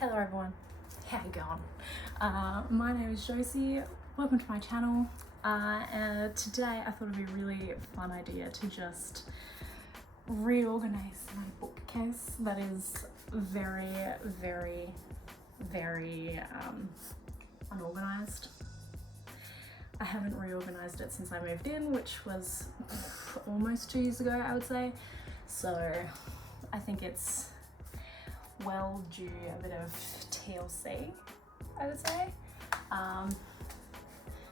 Hello everyone, how you going? My name is Josie, welcome to my channel, and today I thought it'd be a really fun idea to just reorganize my bookcase that is very unorganized. I haven't reorganized it since I moved in, which was almost 2 years ago, I would say, so I think it's well due a bit of TLC, I would say.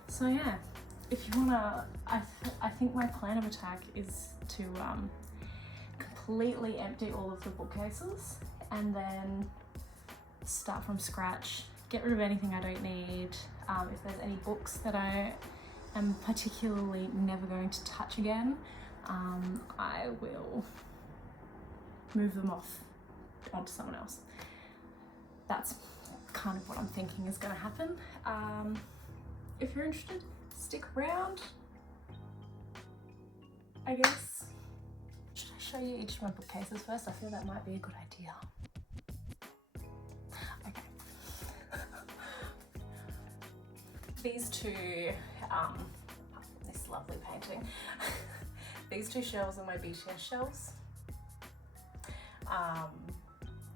So yeah, if you wanna, I think my plan of attack is to completely empty all of the bookcases and then start from scratch, get rid of anything I don't need. If there's any books that I am particularly never going to touch again, I will move them off onto someone else. That's kind of what I'm thinking is going to happen. If you're interested, stick around, I guess. Should I show you each of my bookcases first? I feel that might be a good idea. Okay. These two, this lovely painting, these two shelves are my BTS shelves.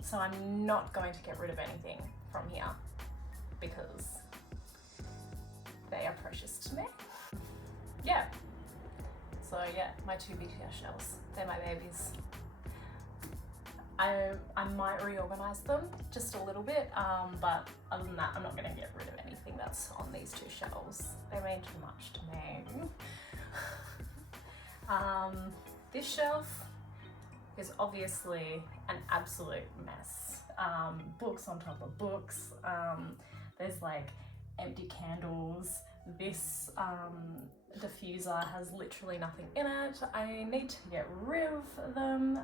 So I'm not going to get rid of anything from here because they are precious to me. Yeah. So yeah, my two BTS shelves, they're my babies. I might reorganize them just a little bit, but other than that, I'm not gonna get rid of anything that's on these two shelves. They mean too much to me. This shelf is obviously an absolute mess. Books on top of books. There's like empty candles. This diffuser has literally nothing in it. I need to get rid of them.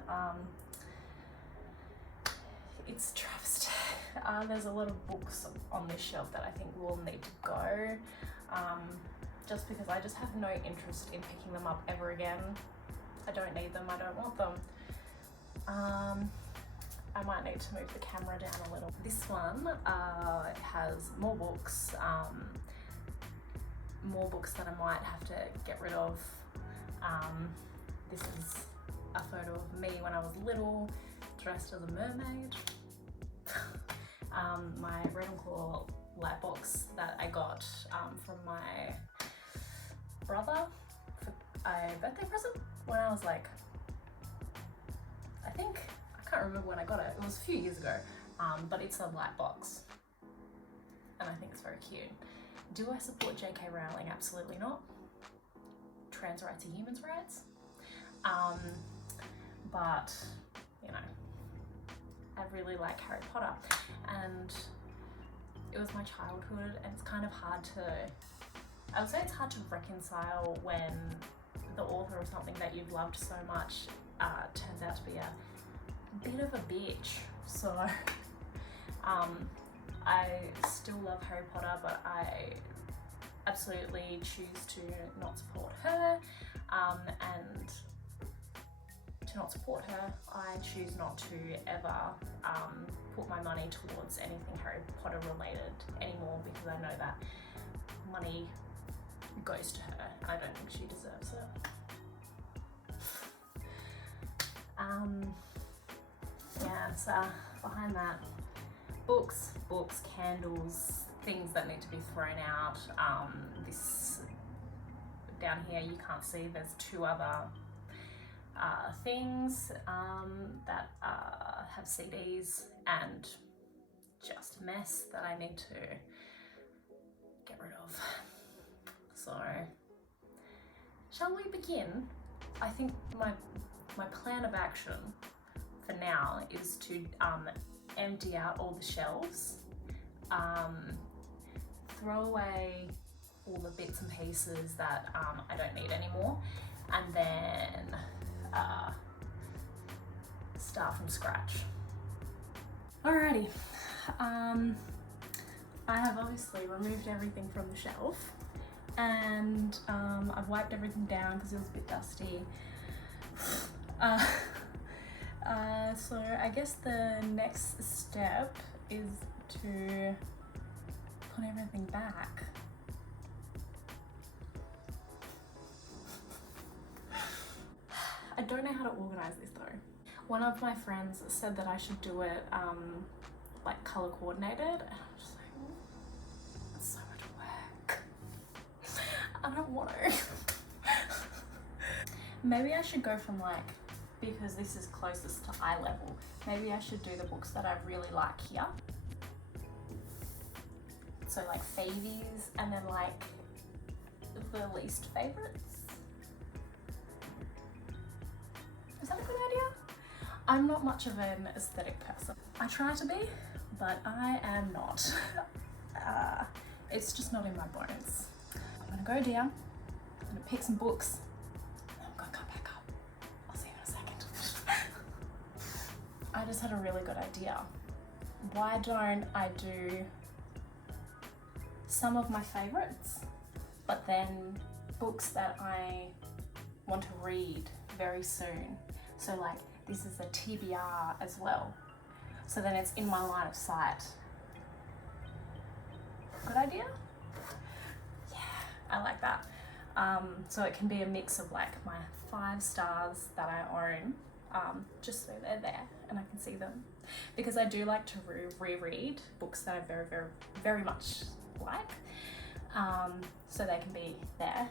It's travesty. There's a lot of books on this shelf that I think will need to go, just because I just have no interest in picking them up ever again. I don't need them, I don't want them. I might need to move the camera down a little. This one has more books that I might have to get rid of. This is a photo of me when I was little, dressed as a mermaid. My Ravenclaw light box that I got from my brother for a birthday present when I was like, I can't remember when I got it. It was a few years ago, but it's a light box and I think it's very cute. Do I support JK Rowling? Absolutely not. Trans rights are humans' rights. But, you know, I really like Harry Potter and it was my childhood, and it's kind of hard to, I would say it's hard to reconcile when the author of something that you've loved so much turns out to be a bit of a bitch. So I still love Harry Potter, but I absolutely choose to not support her, and to not support her, I choose not to ever put my money towards anything Harry Potter related anymore, because I know that money goes to her and I don't think she deserves it. Yeah, so behind that, books, candles, things that need to be thrown out. This down here you can't see, there's two other things that have CDs and just a mess that I need to get rid of. So shall we begin? I think my plan of action for now is to empty out all the shelves, throw away all the bits and pieces that I don't need anymore, and then start from scratch. Alrighty, I have obviously removed everything from the shelf, and I've wiped everything down because it was a bit dusty. So I guess the next step is to put everything back. I don't know how to organize this though. One of my friends said that I should do it like color coordinated, and I'm just like, that's so much work. I don't want to. Maybe I should go from like, because this is closest to eye level, maybe I should do the books that I really like here. So like favies, and then like the least favorites. Is that a good idea? I'm not much of an aesthetic person. I try to be, but I am not. It's just not in my bones. I'm gonna go down, I'm gonna pick some books, and I'm gonna come back up. I'll see you in a second. I just had a really good idea. Why don't I do some of my favorites, but then books that I want to read very soon. So like, this is a TBR as well. So then it's in my line of sight. Good idea? Yeah, I like that. So it can be a mix of like my 5 stars that I own, just so they're there and I can see them. Because I do like to reread books that I very, very, very much like. So they can be there.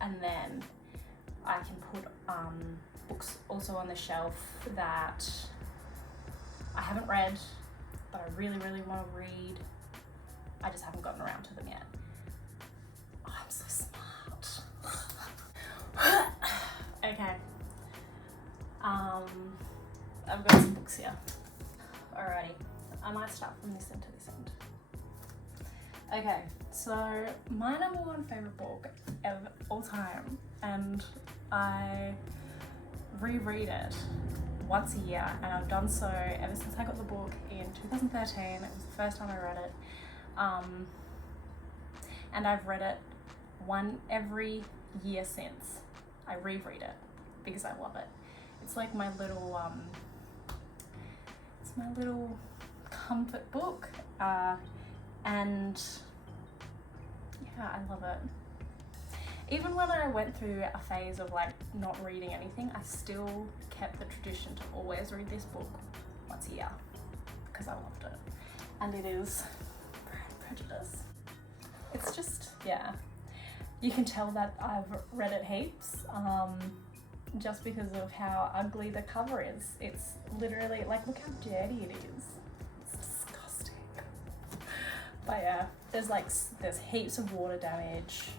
And then I can put books also on the shelf that I haven't read, but I really, really want to read. I just haven't gotten around to them yet. Oh, I'm so smart. Okay. I've got some books here. Alrighty, I might start from this end to this end. Okay, so my #1 favorite book of all time, and I reread it once a year, and I've done so ever since I got the book in 2013. It was the first time I read it, and I've read it every year since. I reread it because I love it. It's like my little it's my little comfort book, and yeah, I love it. Even when I went through a phase of like not reading anything, I still kept the tradition to always read this book once a year because I loved it. And it is Pride and Prejudice. It's just, yeah, you can tell that I've read it heaps, just because of how ugly the cover is. It's literally like, look how dirty it is. It's disgusting. But yeah, there's heaps of water damage.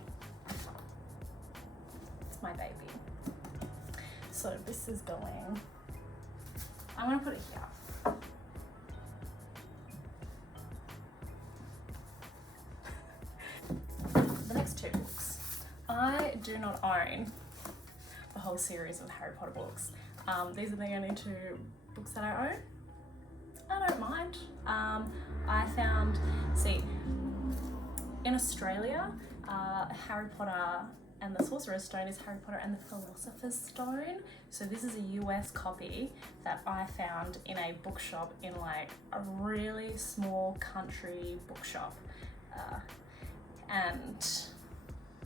My baby. So this is going, I'm gonna put it here. The next 2 books. I do not own the whole series of Harry Potter books. These are the only 2 books that I own. I don't mind. I found, in Australia, Harry Potter and the Sorcerer's Stone is Harry Potter and the Philosopher's Stone. So this is a US copy that I found in a bookshop in like a really small country bookshop. And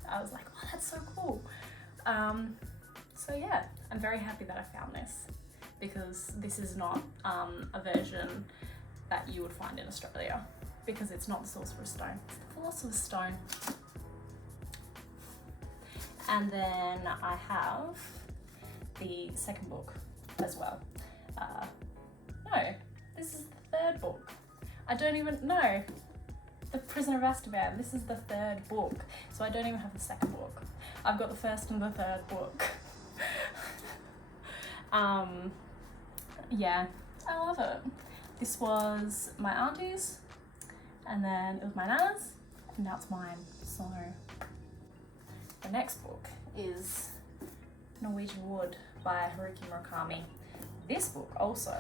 I was like, oh, that's so cool. So yeah, I'm very happy that I found this, because this is not a version that you would find in Australia, because it's not the Sorcerer's Stone, it's the Philosopher's Stone. And then I have the second book as well. No, this is the 3rd book. I don't even know. The Prisoner of Azkaban, this is the 3rd book. So I don't even have the 2nd book. I've got the 1st and the 3rd book. Yeah, I love it. This was my auntie's, and then it was my nana's, and now it's mine. So the next book is Norwegian Wood by Haruki Murakami. This book also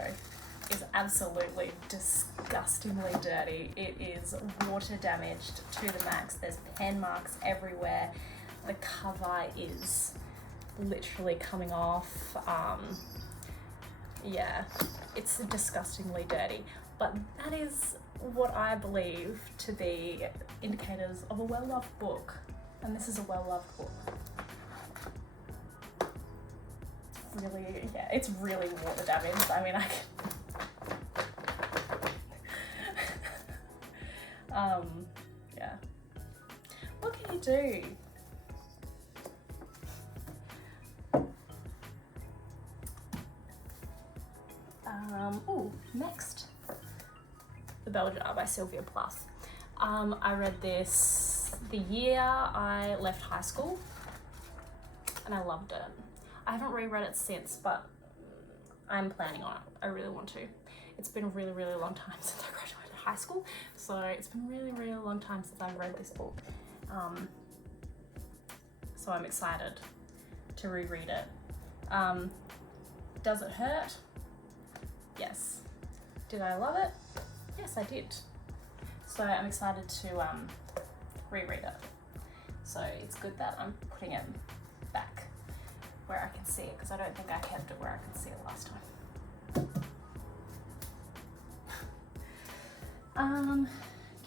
is absolutely disgustingly dirty. It is water damaged to the max. There's pen marks everywhere. The cover is literally coming off. Yeah, it's disgustingly dirty, but that is what I believe to be indicators of a well-loved book, and this is a well-loved book. Really, yeah, it's really water damaged. I mean, I can yeah, what can you do? Oh, next, The Bell Jar by Sylvia Plath. I read this the year I left high school, and I loved it. I haven't reread it since, but I'm planning on it. I really want to. It's been a really, really long time since I graduated high school, so it's been really, really long time since I've read this book. So I'm excited to reread it. Does it hurt? Yes. Did I love it? Yes, I did. So I'm excited to reread it. So it's good that I'm putting it back where I can see it, because I don't think I kept it where I could see it last time.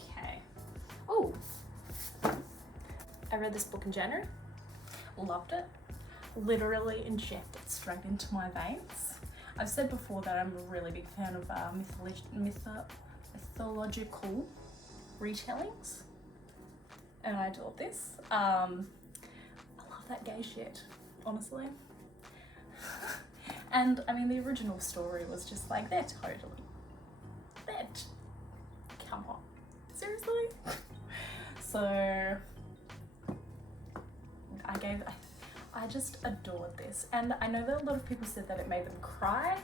Okay. Oh, I read this book in January. Loved it. Literally injected straight into my veins. I've said before that I'm a really big fan of mythological retellings, and I adore this. I love that gay shit, honestly. And I mean, the original story was just like, come on, seriously? So I just adored this, and I know that a lot of people said that it made them cry.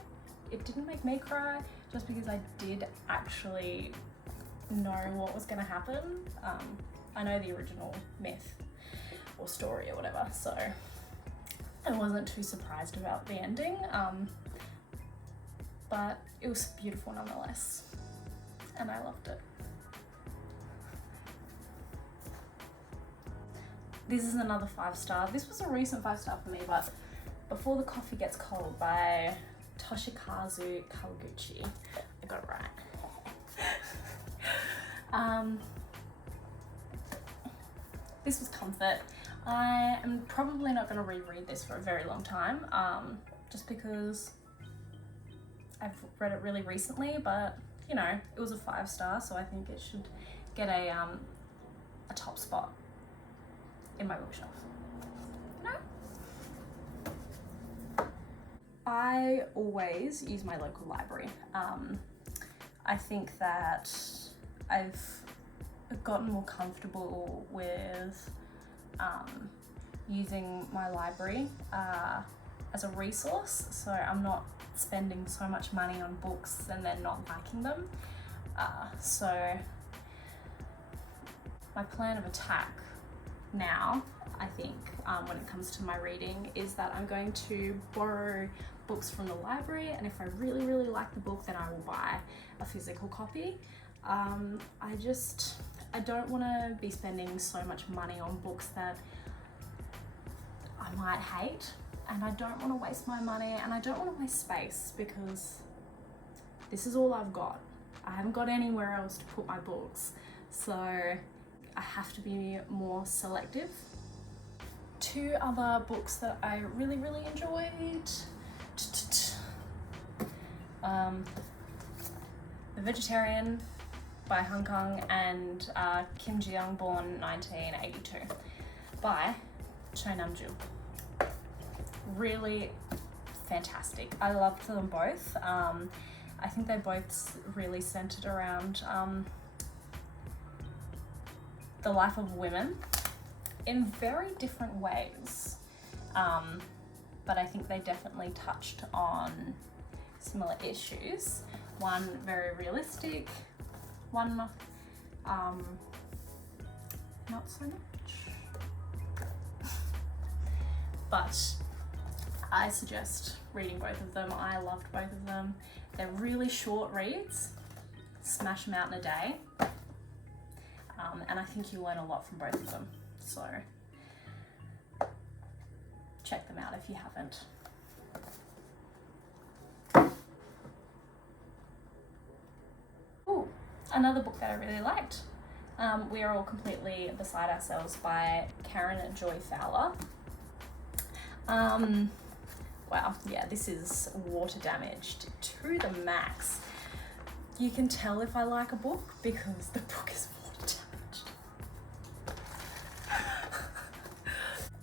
It didn't make me cry, just because I did actually know what was going to happen. I know the original myth or story or whatever, so I wasn't too surprised about the ending, but it was beautiful nonetheless, and I loved it. This is another 5-star. This was a recent 5-star for me, but Before the Coffee Gets Cold by Toshikazu Kawaguchi. I got it right. This was comfort. I am probably not going to reread this for a very long time, just because I've read it really recently, but you know, it was a 5-star, so I think it should get a top spot in my bookshelf. You know? I always use my local library. I think that I've gotten more comfortable with using my library as a resource, so I'm not spending so much money on books and then not liking them. So my plan of attack now, I think, when it comes to my reading, is that I'm going to borrow books from the library, and if I really, really like the book, then I will buy a physical copy. I don't want to be spending so much money on books that I might hate, and I don't want to waste my money, and I don't want to waste space, because this is all I've got. I haven't got anywhere else to put my books, so I have to be more selective. 2 other books that I really, really enjoyed. The Vegetarian by Hong Kong, and Kim Ji-young, born 1982, by Choi Nam-joo. Really fantastic. I loved them both. I think they both really centered around the life of women in very different ways, but I think they definitely touched on similar issues. One very realistic, one not so much. But I suggest reading both of them. I loved both of them. They're really short reads. Smash them out in a day. And I think you learn a lot from both of them. So check them out if you haven't. another book that I really liked. We Are All Completely Beside Ourselves by Karen Joy Fowler. Wow, yeah, this is water damaged to the max. You can tell if I like a book because the book is water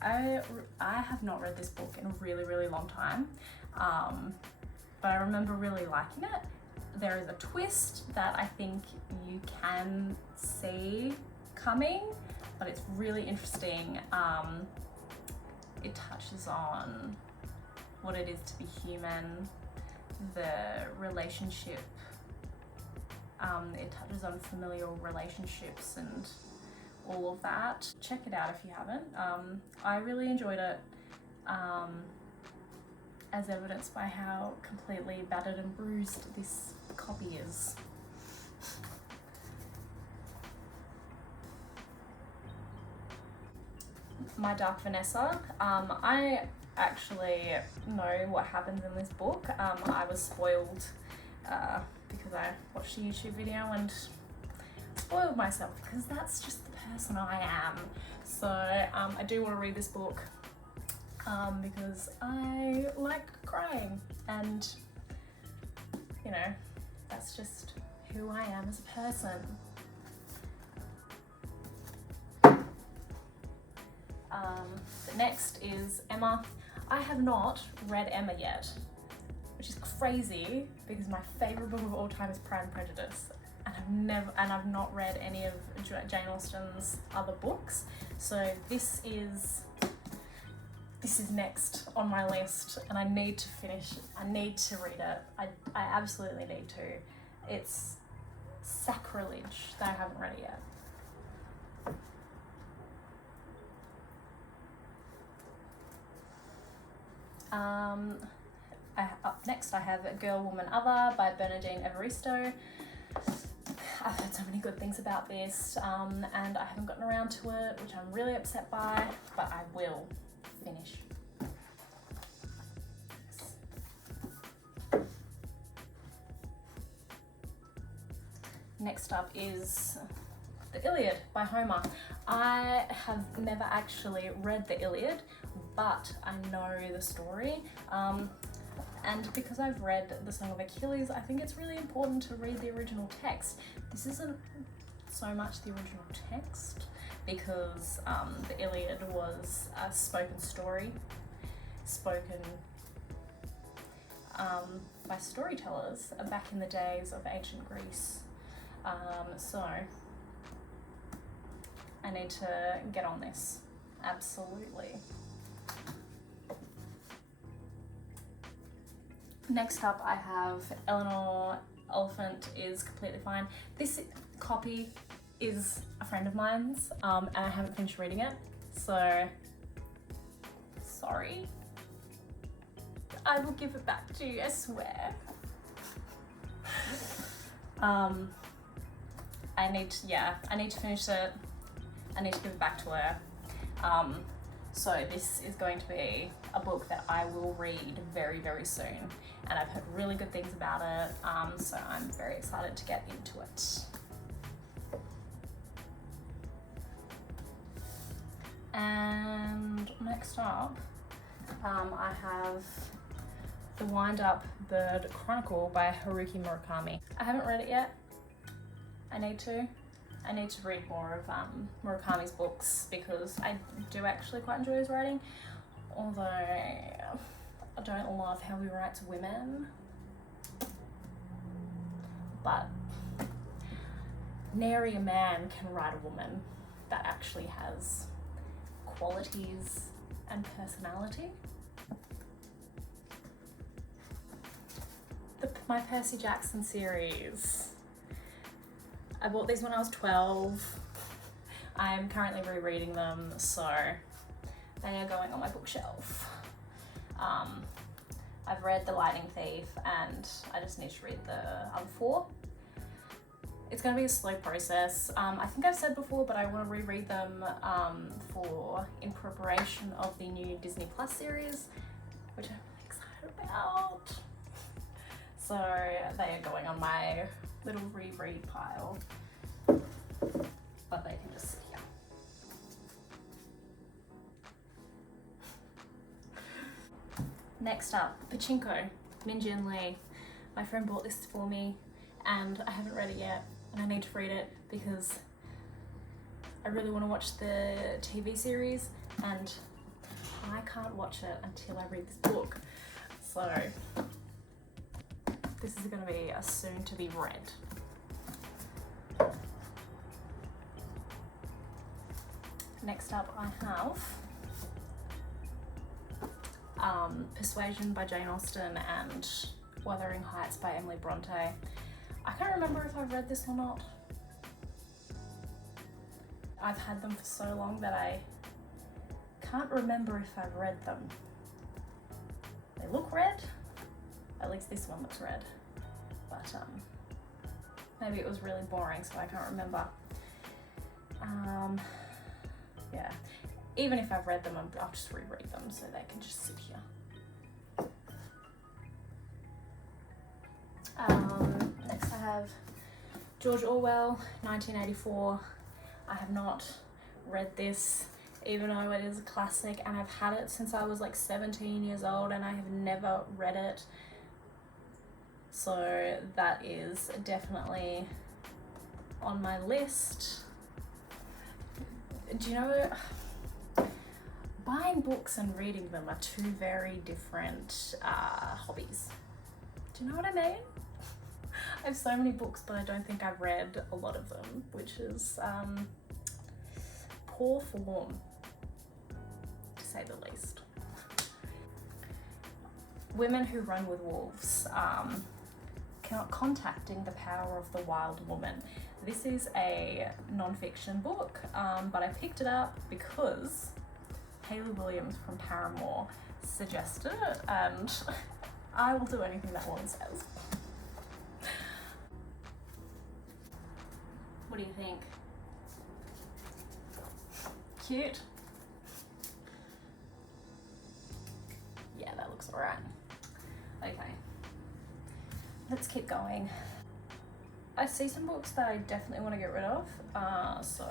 damaged. I have not read this book in a really, really long time, but I remember really liking it. There is a twist that I think you can see coming, but it's really interesting. It touches on what it is to be human, the relationship. It touches on familial relationships and all of that. Check it out if you haven't. I really enjoyed it, as evidenced by how completely battered and bruised this copy is. My Dark Vanessa. I actually know what happens in this book. I was spoiled because I watched a YouTube video and spoiled myself because that's just the person I am. So I do want to read this book because I like crying, and you know, that's just who I am as a person. The next is Emma. I have not read Emma yet, which is crazy because my favourite book of all time is Pride and Prejudice, and I've not read any of Jane Austen's other books. So this is next on my list, and I need to finish it. I need to read it. I absolutely need to. It's sacrilege that I haven't read it yet. Up next I have Girl, Woman, Other by Bernardine Evaristo. I've heard so many good things about this, and I haven't gotten around to it, which I'm really upset by, but I will finish. Next up is The Iliad by Homer. I have never actually read The Iliad, but I know the story. And because I've read The Song of Achilles, I think it's really important to read the original text. This isn't so much the original text because the Iliad was a spoken story, spoken by storytellers back in the days of ancient Greece. So I need to get on this, absolutely. Next up I have Eleanor Elephant is Completely Fine. This copy is a friend of mine's, and I haven't finished reading it, so sorry. I will give it back to you, I swear. I need to finish it. I need to give it back to her. So this is going to be a book that I will read very, very soon, and I've heard really good things about it, so I'm very excited to get into it. And next up, I have The Wind-Up Bird Chronicle by Haruki Murakami. I haven't read it yet. I need to read more of Murakami's books because I do actually quite enjoy his writing, although I don't love how he writes women. But nary a man can write a woman that actually has qualities and personality. My Percy Jackson series. I bought these when I was 12. I'm currently rereading them, so they are going on my bookshelf. I've read The Lightning Thief and I just need to read the other 4. It's going to be a slow process. I think I've said before, but I want to reread them in preparation of the new Disney Plus series, which I'm really excited about. So they are going on my little reread pile, but they can just sit here. Next up, Pachinko, Minjin Lee. My friend bought this for me and I haven't read it yet, and I need to read it because I really want to watch the TV series and I can't watch it until I read this book. So this is going to be a soon to be read. Next up I have Persuasion by Jane Austen and Wuthering Heights by Emily Bronte. I can't remember if I've read this or not. I've had them for so long that I can't remember if I've read them. They look red, at least this one looks red, but maybe it was really boring so I can't remember. Yeah, even if I've read them, I'll just reread them so they can just sit here. Next I have George Orwell, 1984. I have not read this, even though it is a classic, and I've had it since I was like 17 years old and I have never read it. So that is definitely on my list. Do you know, buying books and reading them are two very different hobbies. Do you know what I mean? I have so many books, but I don't think I've read a lot of them, which is poor form, to say the least. Women Who Run with Wolves, Contacting the Power of the Wild Woman. This is a non-fiction book, but I picked it up because Hayley Williams from Paramore suggested it, and I will do anything that woman says. What do you think? Cute? Yeah, that looks alright. Okay, let's keep going. I see some books that I definitely want to get rid of, so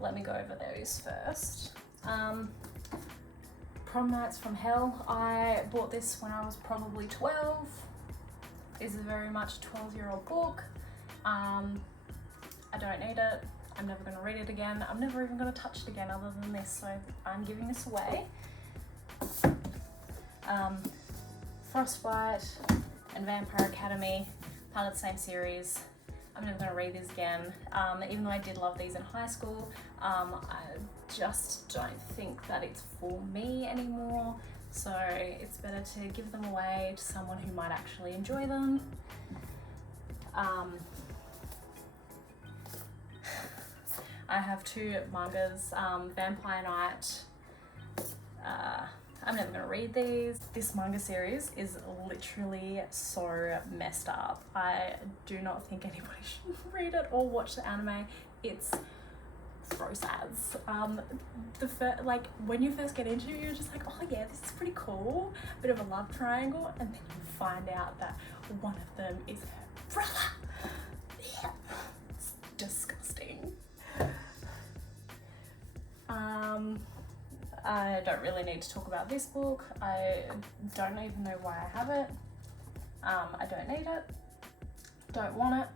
let me go over those first. Prom Nights from Hell. I bought this when I was probably 12. This is very much a 12-year-old book. I don't need it. I'm never going to read it again. I'm never even going to touch it again other than this, so I'm giving this away. Frostbite and Vampire Academy, part of the same series. I'm never going to read these again. Even though I did love these in high school, I just don't think that it's for me anymore. So it's better to give them away to someone who might actually enjoy them. I have two mangas, Vampire Night. I'm never going to read these. This manga series is literally so messed up. I do not think anybody should read it or watch the anime. It's gross as. Like when you first get into it, you're just like, oh yeah, this is pretty cool. Bit of a love triangle, and then you find out that one of them is her brother. Yeah, it's disgusting. I don't really need to talk about this book. I don't even know why I have it. I don't need it. Don't want it.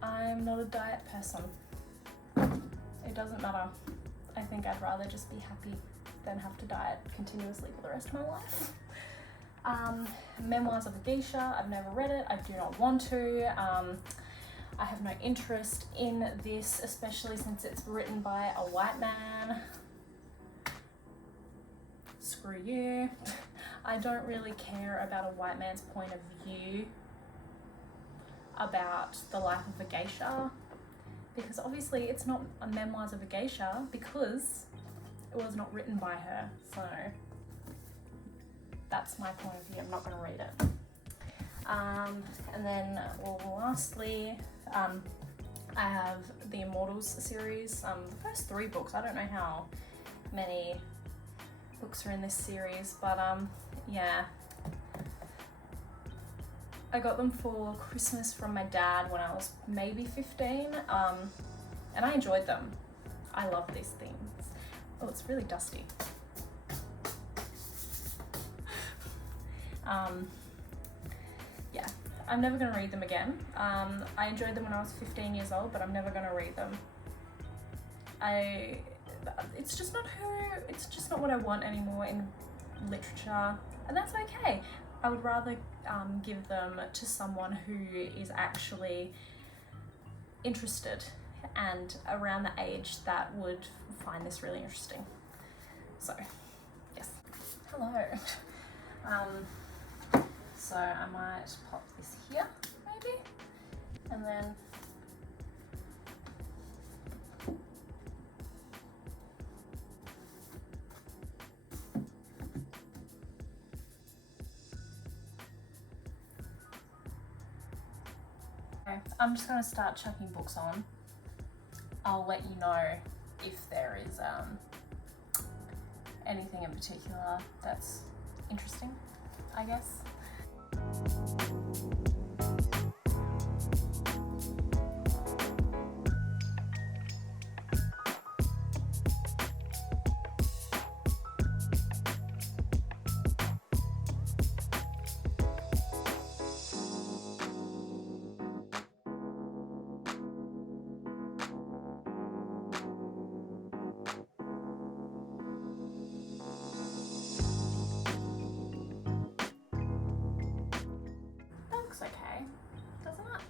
I'm not a diet person. It doesn't matter. I think I'd rather just be happy than have to diet continuously for the rest of my life. Memoirs of a Geisha. I've never read it. I do not want to. I have no interest in this, especially since it's written by a white man. Screw you. I don't really care about a white man's point of view about the life of a geisha, because obviously it's not a memoirs of a geisha because it was not written by her. So that's my point of view. I'm not going to read it. And then lastly, I have the Immortals series, the first 3 books. I don't know how many books are in this series, but yeah, I got them for Christmas from my dad when I was maybe 15, and I enjoyed them. I love these things. Oh, it's really dusty. Yeah, I'm never gonna read them again. I enjoyed them when I was 15 years old, but I'm never gonna read them. It's just not what I want anymore in literature, and that's okay. I would rather give them to someone who is actually interested and around the age that would find this really interesting. So, yes. Hello. So I might pop this here, maybe, and then I'm just going to start chucking books on. I'll let you know if there is anything in particular that's interesting, I guess. Okay, doesn't it?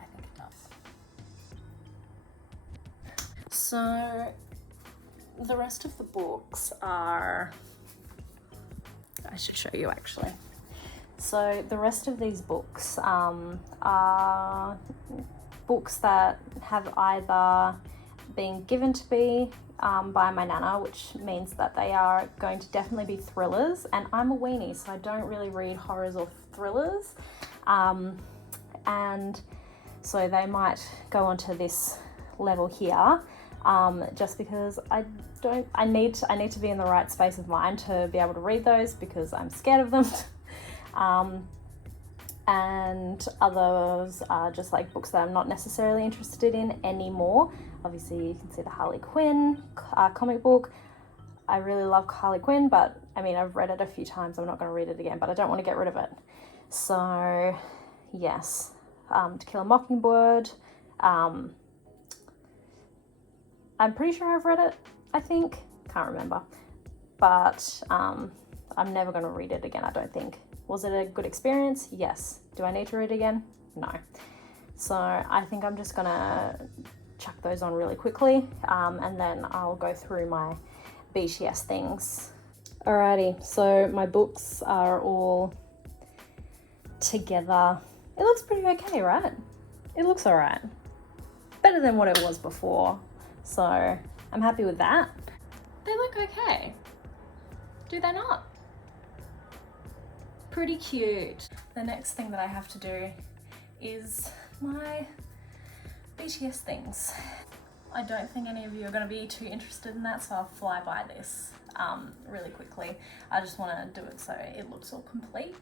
I think it does. So the rest of the books are, I should show you actually. So the rest of these books are books that have either been given to me by my nana, which means that they are going to definitely be thrillers, and I'm a weenie, so I don't really read horrors or thrillers, and so they might go onto this level here, just because I need to be in the right space of mind to be able to read those, because I'm scared of them. And others are just like books that I'm not necessarily interested in anymore. Obviously you can see the Harley Quinn comic book. I really love Harley Quinn, but I mean, I've read it a few times. I'm not going to read it again, but I don't want to get rid of it. So yes, To Kill a Mockingbird. I'm pretty sure I've read it, I think. Can't remember. But I'm never going to read it again, I don't think. Was it a good experience? Yes. Do I need to read it again? No. So I think I'm just gonna chuck those on really quickly, and then I'll go through my BTS things. Alrighty, so my books are all together. It looks pretty okay, right? It looks alright. Better than what it was before. So I'm happy with that. They look okay. Do they not? Pretty cute. The next thing that I have to do is my BTS things. I don't think any of you are going to be too interested in that, so I'll fly by this really quickly. I just want to do it so it looks all complete.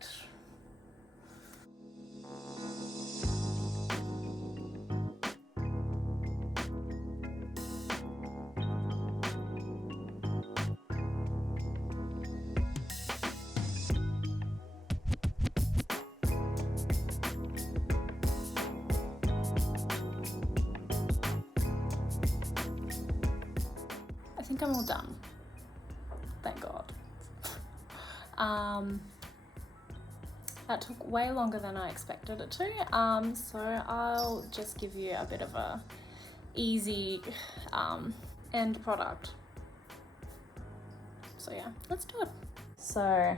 I think I'm all done. Thank God. That took way longer than I expected it to. So I'll just give you a bit of a easy end product. So yeah, let's do it. So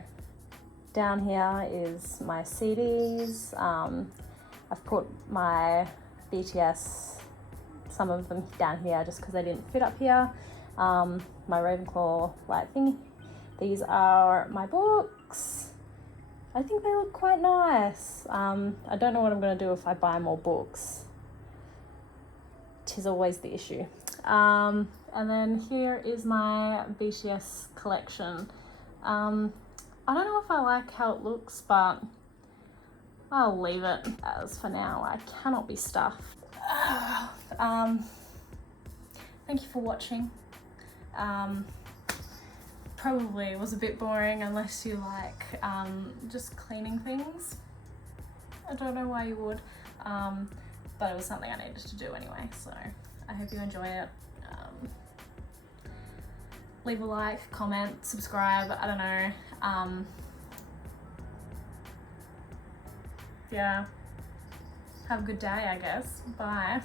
down here is my CDs. I've put my BTS, some of them down here just because they didn't fit up here. My Ravenclaw light thing. These are my books. I think they look quite nice. I don't know what I'm going to do if I buy more books. 'Tis always the issue. And then here is my BTS collection. I don't know if I like how it looks, but I'll leave it as for now. I cannot be stuffed. Thank you for watching. Probably was a bit boring unless you like just cleaning things. I don't know why you would, but it was something I needed to do anyway, so I hope you enjoy it. Leave a like, comment, subscribe, I don't know. Yeah, have a good day, I guess. Bye.